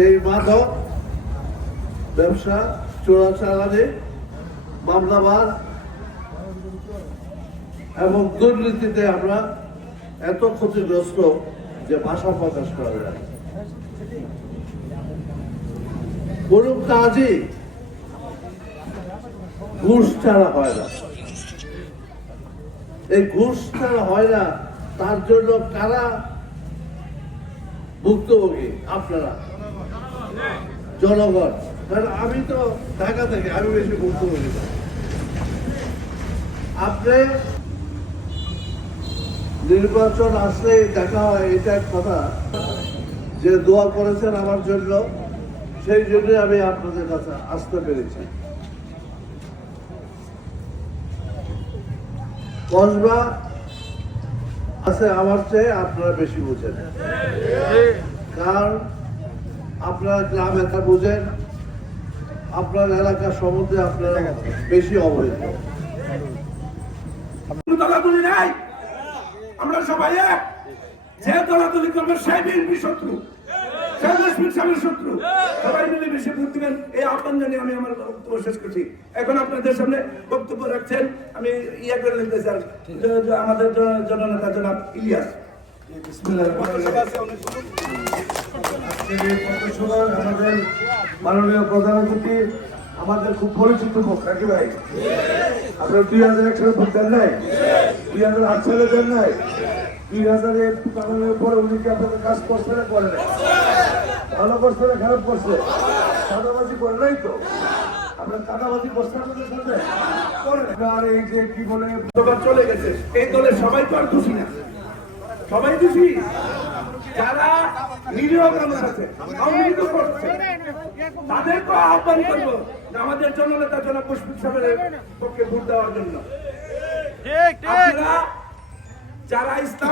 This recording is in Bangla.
সেই মাদক ব্যবসা, চোরাচালানি, মামলাবাজ এবং দুর্নীতিতে আমরা এত ক্ষতিগ্রস্ত যে ভাষা প্রকাশ করা যায়। কোন কাজই ঘুষ ছাড়া হয় না। এই ঘুষ ছাড়া হয় না, তার জন্য কারা ভুক্তভোগী? আপনারা, জনগণ। কারণ আমি তো ঢাকা থেকে, আমি বেশি ভুক্তভোগী না। আপনি নির্বাচন আসলেই দেখা হয়, এটা এক কথা, যে দোয়া করেছেন আমার জন্য, সেই জন্য আমি আপনাদের কাছে আসতে পেরেছি। কসবা আছে আমার চেয়ে আপনারা বেশি বুঝেন, কারণ আপনারা গ্রাম এলাকা বুঝেন, আপনার এলাকা সম্বন্ধে আপনারা বেশি অবহিত। দলাদলি নাই, আমরা সবাই এক। যে দলাদলি করবে সেই বিএনপি শত্রু, শত্রু। সবাই মিলে বেশি ভোট দিবেন, এই আহ্বান জানিয়ে আমি আমার বক্তব্য শেষ করছি। এখন আপনাদের সামনে বক্তব্য রাখছেন, আমি ইয়ে করে নিতে চাই আমাদের জননেতা জনাব ইলিয়াস। আমাদের মাননীয় প্রধান অতিথি, আমাদের খুব পরিচিত মুখ, নাকি ভাই? আপনার 2001 সালে ভোট দেন নাই, 2008 সালে দেন নাই, 2000 পালনের পরে উনি কি আপনাদের কাজ করছে না করে নাই? ভালো করছে না খারাপ করছে? চাঁদাবাজি করে নাই তো? আপনার চাঁদাবাজি করছে আপনাদের সাথে? আর এই যে কি বলে চলে গেছে, এই দলের সবাই তো আর খুশি না, সবাই খুশি। যারা নিরীহ মানুষ আছে, আওয়ামী করছে, তাদেরকে আহ্বান করবো আমাদের জননেতা জনাব মুশফিক সাহেবের পক্ষে ভোট দেওয়ার জন্য। আপনারা যারা ইসলাম